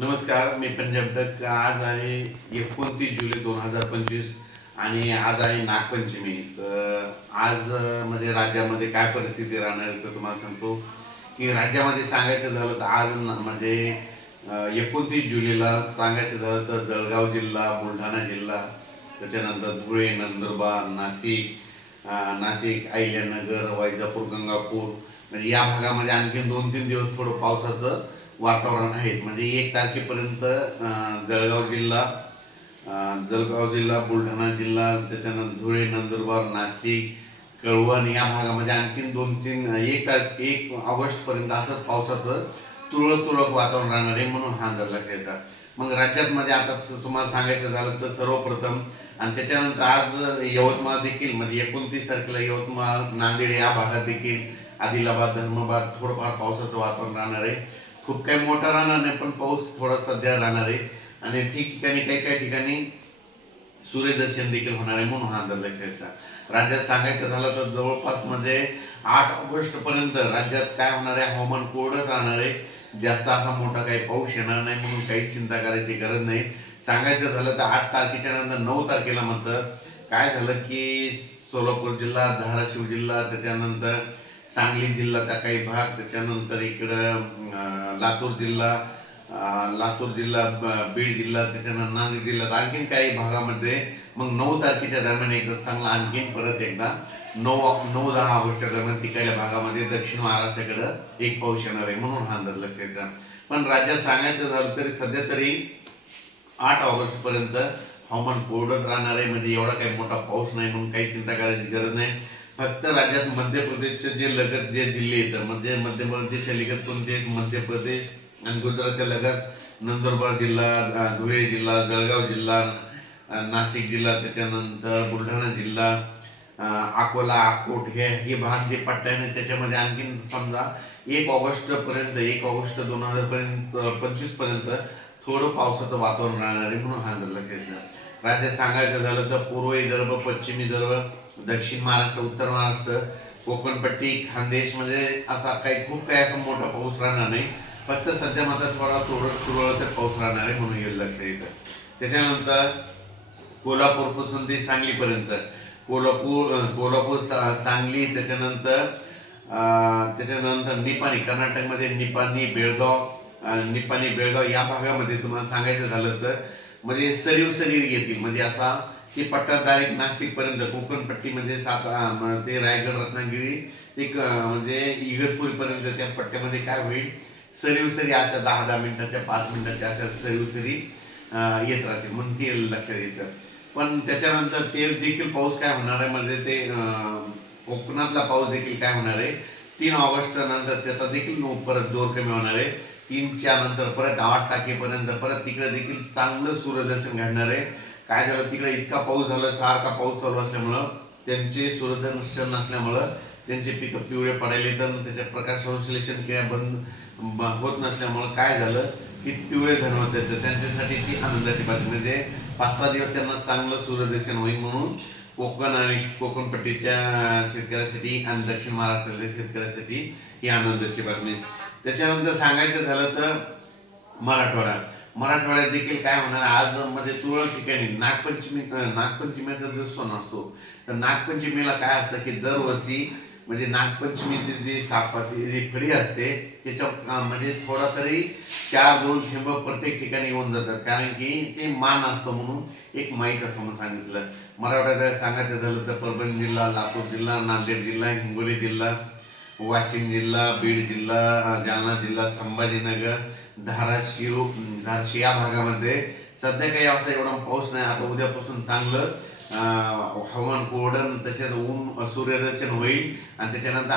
नमस्कार मी पंजाब दत्त. आज आहे एकोणतीस जुलै दोन हजार पंचवीस आणि आज आहे नागपंचमी. तर आज म्हणजे राज्यामध्ये काय परिस्थिती राहणार तर तुम्हाला सांगतो. की राज्यामध्ये सांगायचं झालं तर आज म्हणजे एकोणतीस जुलैला सांगायचं झालं तर जळगाव जिल्हा बुलढाणा जिल्हा त्याच्यानंतर धुळे नंदुरबार नाशिक नाशिक अहिल्यानगर वैजापूर गंगापूर. म्हणजे या भागामध्ये आणखी दोन तीन दिवस थोडं पावसाचं वातावरण आहे म्हणजे एक तारखेपर्यंत जळगाव जिल्हा जळगाव जिल्हा बुलढाणा जिल्हा त्याच्यानंतर धुळे नंदुरबार नाशिक कळवण या भागामध्ये आणखीन दोन तीन एक तारख एक ऑगस्टपर्यंत असंच पावसाचं तुरळक तुरळक वातावरण राहणार आहे म्हणून हा अंदाज लक्षात येतात मग राज्यात म्हणजे आता तुम्हाला सांगायचं झालं तर सर्वप्रथम आणि त्याच्यानंतर आज यवतमाळ देखील म्हणजे एकोणतीस तारखेला यवतमाळ नांदेड या भागात देखील आदिलाबाद धर्माबाद थोडंफार पावसाचं वातावरण राहणार आहे. खूप काही मोठा राहणार नाही पण पाऊस थोडा सध्या राहणार आहे. आणि ठिकठिकाणी काही काही ठिकाणी सूर्यदर्शन देखील होणार आहे म्हणून हा अंदाज लक्षात राज्यात सांगायचं झालं तर जवळपास म्हणजे आठ ऑगस्ट पर्यंत राज्यात काय होणार आहे? हवामान कोरडंच राहणार आहे. जास्त असा मोठा काही पाऊस येणार नाही म्हणून काही चिंता करायची गरज नाही. सांगायचं झालं तर आठ तारखेच्या नंतर नऊ तारखेला म्हणतं काय झालं की सोलापूर जिल्हा धाराशिव जिल्हा त्याच्यानंतर सांगली जिल्ह्याचा काही भाग त्याच्यानंतर इकडं लातूर जिल्हा लातूर जिल्हा बीड जिल्हा त्याच्यानंतर नांदेड जिल्ह्यात आणखीन काही भागामध्ये मग नऊ तारखेच्या दरम्यान एकदा चांगला आणखीन परत एकदा नऊ नऊ दहा ऑगस्टच्या दरम्यान तिकडल्या भागामध्ये दक्षिण महाराष्ट्राकडं एक पाऊस येणार आहे म्हणून हा अंदाज लक्षात येतात पण राज्यात सांगायचं झालं तरी सध्या तरी आठ ऑगस्टपर्यंत हवामान कोरडंच राहणार आहे. म्हणजे एवढा काही मोठा पाऊस नाही म्हणून काही चिंता करायची गरज नाही. फक्त राज्यात मध्य प्रदेशचे जे लगत जे जिल्हे येतात म्हणजे मध्य प्रदेशच्या लगत कोणते मध्य प्रदेश आणि गुजरातच्या लगत नंदुरबार जिल्हा धुळे जिल्हा जळगाव जिल्हा नाशिक जिल्हा त्याच्यानंतर बुलढाणा जिल्हा अकोला अकोट हे हे भाग जे पट्ट्याने आहे त्याच्यामध्ये आणखीन समजा एक ऑगस्टपर्यंत एक ऑगस्ट दोन हजारपर्यंत पंचवीसपर्यंत थोडं पावसाचं वातावरण राहणार आहे म्हणून हा अंदाज लक्षात घ्या. राज्य सांगायचं झालं तर पूर्व विदर्भ पश्चिम विदर्भ दक्षिण महाराष्ट्र उत्तर महाराष्ट्र कोकणपट्टी खानदेश म्हणजे असा काही खूप काही असा मोठा पाऊस राहणार नाही. फक्त सध्या मात्र थोडा थोडं तुरळक पाऊस राहणार आहे म्हणून येईल लक्षात येतं. त्याच्यानंतर कोल्हापूरपासून ते सांगलीपर्यंत. कोल्हापूर कोल्हापूर सा सांगली त्याच्यानंतर त्याच्यानंतर निपाणी कर्नाटकमध्ये निपाणी बेळगाव निपाणी बेळगाव या भागामध्ये तुम्हाला सांगायचं झालं तर म्हणजे सरीव सरीव येतील. म्हणजे असा की पट्टा डायरेक्ट नाशिकपर्यंत कोकणपट्टीमध्ये सात ते रायगड रत्नागिरी ते म्हणजे इगतपुरीपर्यंत त्या पट्ट्यामध्ये काय होईल? सरीव सरी अशा दहा दहा मिनिटाच्या पाच मिनिटाच्या अशा सरीव सरी येत राहते म्हणून ते लक्षात येतं. पण त्याच्यानंतर ते देखील पाऊस काय होणार आहे? म्हणजे ते कोकणातला पाऊस देखील काय होणार आहे? तीन ऑगस्ट नंतर त्याचा देखील नो- परत जोर कमी होणार आहे. तीनच्या नंतर परत आठ टाकेपर्यंत परत तिकडे देखील चांगलं सूर्यदर्शन घडणार आहे. काय झालं तिकडे इतका पाऊस झाला सारखा पाऊस चालू असल्यामुळं त्यांचे सूर्यदर्शन नसल्यामुळं त्यांचे पिकं पिवळे पडायले तर त्याच्या प्रकाश संश्लेषण क्रिया बंद होत नसल्यामुळं काय झालं की पिवळे धन होते तर त्यांच्यासाठी ती आनंदाची बातमी म्हणजे पाच सहा दिवस त्यांना चांगलं सूर्यदर्शन होईल म्हणून कोकण आणि कोकणपट्टीच्या शेतकऱ्यासाठी आणि दक्षिण महाराष्ट्रातल्या शेतकऱ्यासाठी ही आनंदाची बातमी. त्याच्यानंतर सांगायचं झालं तर मराठवाडा. मराठवाड्यात देखील काय होणार आज म्हणजे तुरळक ठिकाणी नागपंचमी नागपंचमीचा जो सण असतो तर नागपंचमीला काय असतं की दरवर्षी म्हणजे नागपंचमीची जी सापाची जी फडी असते त्याच्या म्हणजे थोडा तरी चार दोन थेंब प्रत्येक ठिकाणी येऊन जातात. कारण की ते मान असतं म्हणून एक माहीत असं म्हणून सांगितलं. मराठवाड्यात सांगायचं झालं तर परभणी जिल्हा लातूर जिल्हा नांदेड जिल्हा हिंगोली जिल्हा वाशिम जिल्हा बीड जिल्हा जालना जिल्हा संभाजीनगर धाराशिव धाराशिव या भागामध्ये सध्या काही असा एवढा पाऊस नाही. आता उद्यापासून चांगलं अं, हवामान कोरडं तसेच ऊन सूर्यदर्शन होईल आणि त्याच्यानंतर